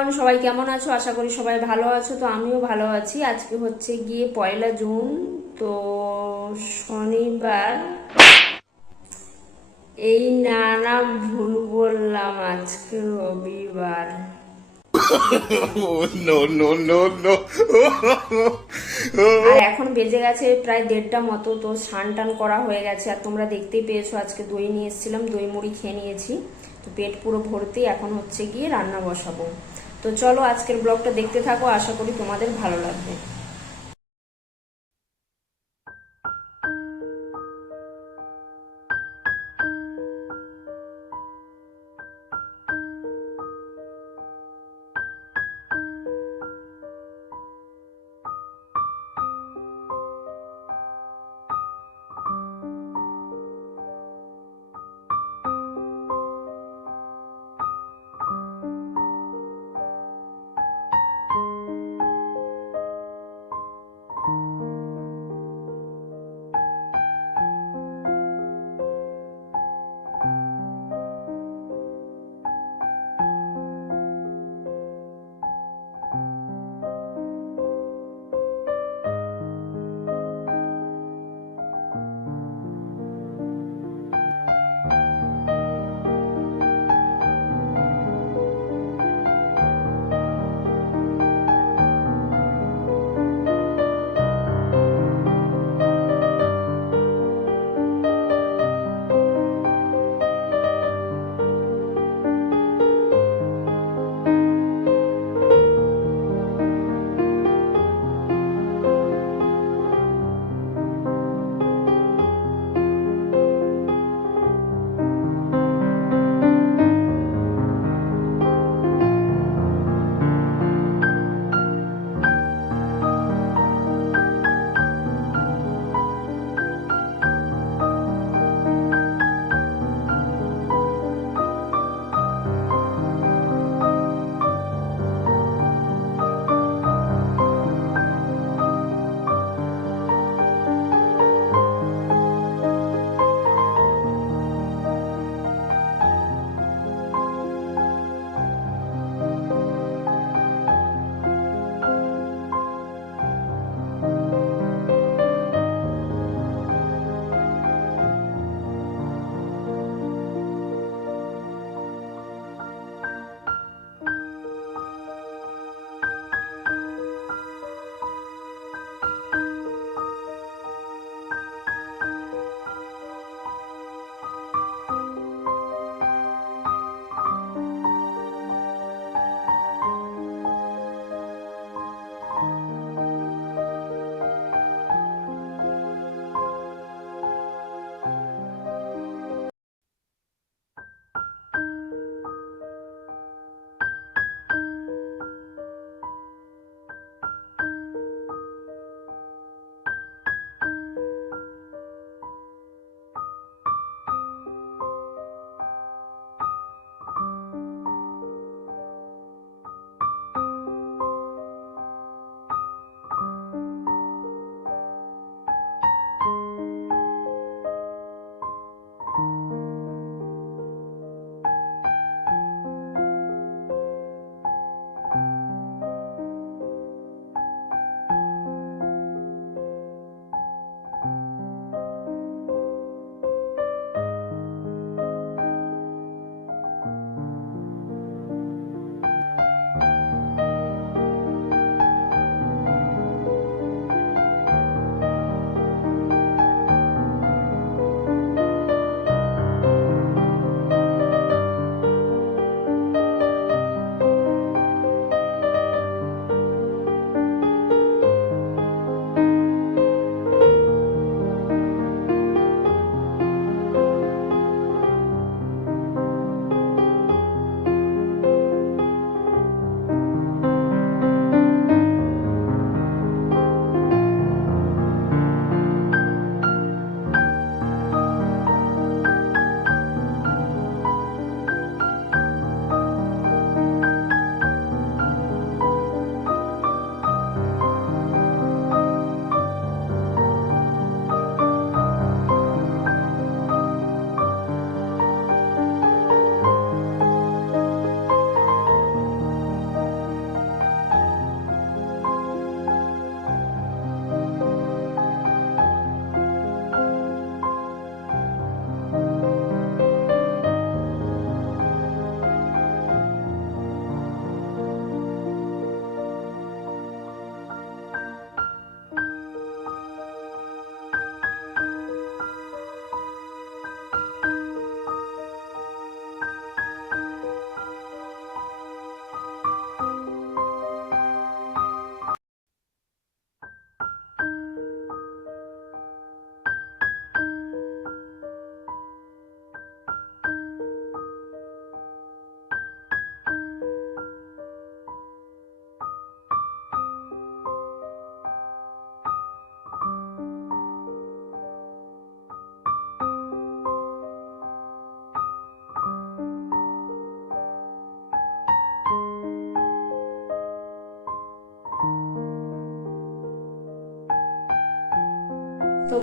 Everyone সবাই কেমন আছো? আশা করি সবাই ভালো আছো। তো আমিও ভালো আছি। আজকে হচ্ছে গিয়ে পয়লা জুন। তো শনিবার। এই নানা ভুল বললাম আজকে রবিবার। এখন বেজে গেছে প্রায় দেড়টা মতো তো স্নান টান করা হয়ে গেছে। আর তোমরা দেখতেই পেয়েছ আজকে দই নিয়ে এসেছিলাম দই মুড়ি খেয়ে নিয়েছি। তো পেট পুরো ভর্তি এখন হচ্ছে গিয়ে রান্না বসাবো। তো চলো আজকের ব্লগটা দেখতে থাকো আশা করি তোমাদের ভালো লাগবে।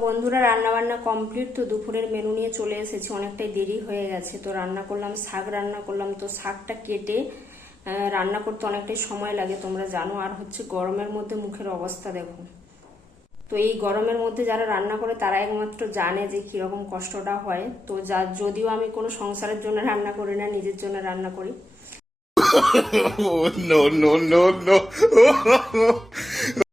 বন্ধুরা রান্না বান্না কমপ্লিট তো দুপুরের মেনু নিয়ে চলে এসেছি। অনেকটাই দেরি হয়ে গেছে। তো রান্না করলাম শাক রান্না করলাম। তো শাকটা কেটে রান্না করতে অনেকটাই সময় লাগে তোমরা জানো। আর হচ্ছে গরমের মধ্যে মুখের অবস্থা দেখো। তো এই গরমের মধ্যে যারা রান্না করে তারা একমাত্র জানে যে কীরকম কষ্টটা হয়। তো যা যদিও আমি কোনো সংসারের জন্য রান্না করি না নিজের জন্য রান্না করি। Oh, no, no, no, no.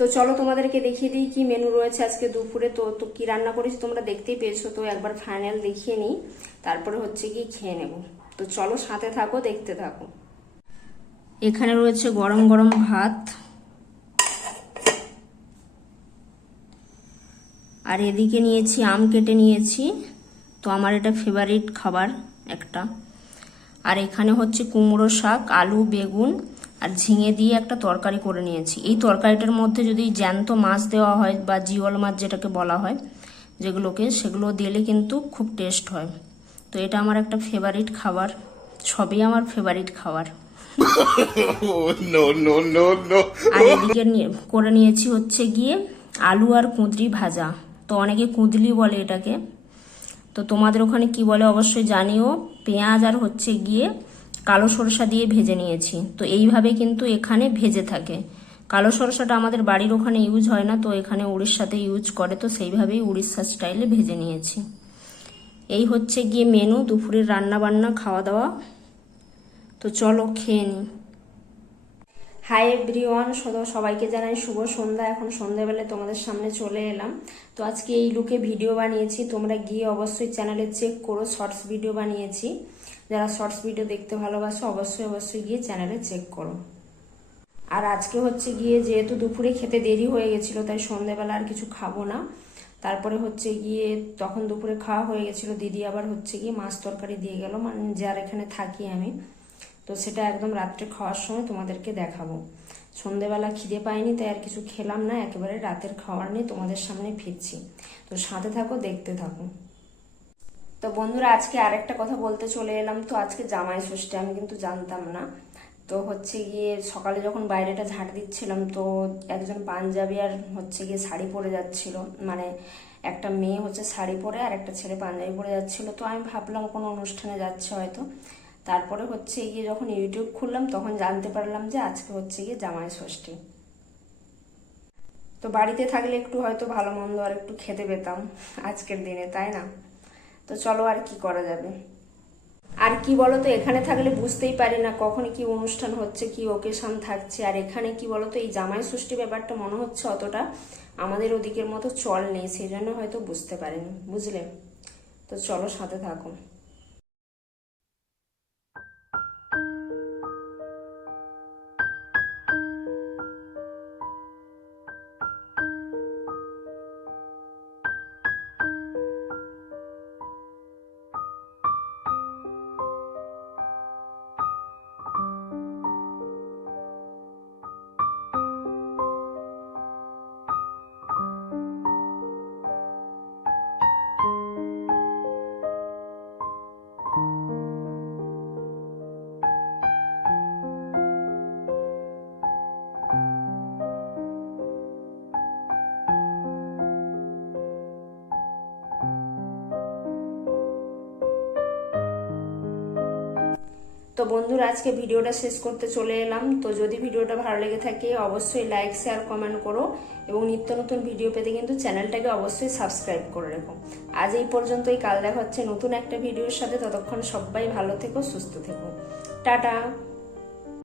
তো চলো তোমাদেরকে দেখিয়ে দিই কি মেনু রয়েছে আজকে দুপুরে। তো তো কি রান্না করেছি তোমরা দেখতেই পেয়েছ। তো একবার ফাইনাল দেখিয়ে নিই। তারপরে হচ্ছে কি খেয়ে নেব। তো চলো সাথে থাকো, দেখতে থাকো। এখানে রয়েছে গরম গরম ভাত। আর এদিকে নিয়েছি, আম কেটে নিয়েছি। তো আমার এটা ফেভারিট খাবার একটা। আর এখানে হচ্ছে কুমড়ো শাক, আলু, বেগুন। আর ঝিঙে দিয়ে একটা তরকারি করে নিয়েছি। এই তরকারিটার মধ্যে যদি জ্যান্ত মাছ দেওয়া হয় বা জিওল মাছ যেটাকে বলা হয় যেগুলোকে সেগুলো দিলে কিন্তু খুব টেস্ট হয়। তো এটা আমার একটা ফেভারিট খাবার। সবই আমার ফেভারিট খাবার. আর এদিকে নিয়ে- করে নিয়েছি হচ্ছে গিয়ে আলু আর কুঁদরি ভাজা। তো অনেকে কুঁদলি বলে এটাকে। তো তোমাদের ওখানে কি বলে অবশ্যই জানিও। পেঁয়াজ আর হচ্ছে গিয়ে কালো সরষা দিয়ে ভেজে নিয়েছি। তো এইভাবে কিন্তু এখানে ভেজে থাকে। কালো সরষাটা আমাদের বাড়ির ওখানে ইউজ হয় না, তো এখানে উড়িষ্যাতে ইউজ করে, তো সেইভাবেই উড়িষ্যা স্টাইলে ভেজে নিয়েছি। এই হচ্ছে গিয়ে মেনু দুপুরের রান্না বান্না খাওয়া দাওয়া তো চলো খেয়ে নিই হাই এভরিওয়ান সবাইকে জানাই শুভ সন্ধ্যা। এখন সন্ধ্যাবেলায় তোমাদের সামনে চলে এলাম। তো আজকে এই লুকে ভিডিও বানিয়েছি। তোমরা গিয়ে অবশ্যই চ্যানেলে চেক করো শর্টস ভিডিও বানিয়েছি। যারা শর্টস ভিডিও দেখতে ভালোবাসো, অবশ্যই অবশ্যই গিয়ে চ্যানেলে চেক করো। আর আজকে হচ্ছে গিয়ে যেহেতু দুপুরে খেতে দেরি হয়ে গেছিল, তাই সন্ধ্যেবেলা আর কিছু খাব না। তারপরে হচ্ছে গিয়ে তখন দুপুরে খাওয়া হয়ে গেছিল, দিদি আবার হচ্ছে গিয়ে মাছ তরকারি দিয়ে গেল মানে যার এখানে থাকি আমি। তো সেটা একদম রাত্রে খাওয়ার সময় তোমাদেরকে দেখাবো। সন্ধেবেলা খিদে পাইনি, তাই আর কিছু খেলাম না, একেবারে রাতের খাওয়ার নিয়ে তোমাদের সামনে ফিরছি। তো সাথে থাকো, দেখতে থাকো। তো বন্ধুরা, আজকে আরেকটা কথা বলতে চলে এলাম। তো আজকে জামাই ষষ্ঠী, আমি কিন্তু জানতাম না। তো হচ্ছে গিয়ে সকালে যখন বাইরেটা ঝাঁট দিচ্ছিলাম, তো একজন পাঞ্জাবি আর হচ্ছে গিয়ে শাড়ি পরে যাচ্ছিল। মানে একটা মেয়ে হচ্ছে শাড়ি পরে আর একটা ছেলে পাঞ্জাবি পরে যাচ্ছিল। তো আমি ভাবলাম কোনো অনুষ্ঠানে যাচ্ছে হয়তো। তারপরে হচ্ছে গিয়ে যখন ইউটিউব খুললাম, তখন জানতে পারলাম যে আজকে হচ্ছে গিয়ে জামাই ষষ্ঠী। তো বাড়িতে থাকলে একটু হয়তো ভালো মন্দ আর একটু খেতে পেতাম আজকের দিনে, তাই না? তো চলো আর কি করা যাবে। আর কি বলতো, এখানে থাকলে বুঝতেই পারি না কখন কি অনুষ্ঠান হচ্ছে, কি ওকেশন থাকছে। আর এখানে কি বলতো, এই জামাই ষষ্ঠী ব্যাপারটা মনে হচ্ছে অতটা আমাদের ওদিকের মতো চল নেই সেই জন্য হয়তো বুঝতে পারেনি, বুঝলে? তো চলো সাথে থাকো। তো বন্ধুরা, আজকে ভিডিওটা শেষ করতে চলে এলাম। তো যদি ভিডিওটা ভালো লেগে থাকে, অবশ্যই লাইক শেয়ার কমেন্ট করো এবং নিত্য নতুন ভিডিও পেতে কিন্তু চ্যানেলটাকে অবশ্যই সাবস্ক্রাইব করে রেখো। আজ এই পর্যন্তই, কাল দেখা হচ্ছে নতুন একটা ভিডিওর সাথে। ততক্ষণ সবাই ভালো থেকো, সুস্থ থেকো। টাটা!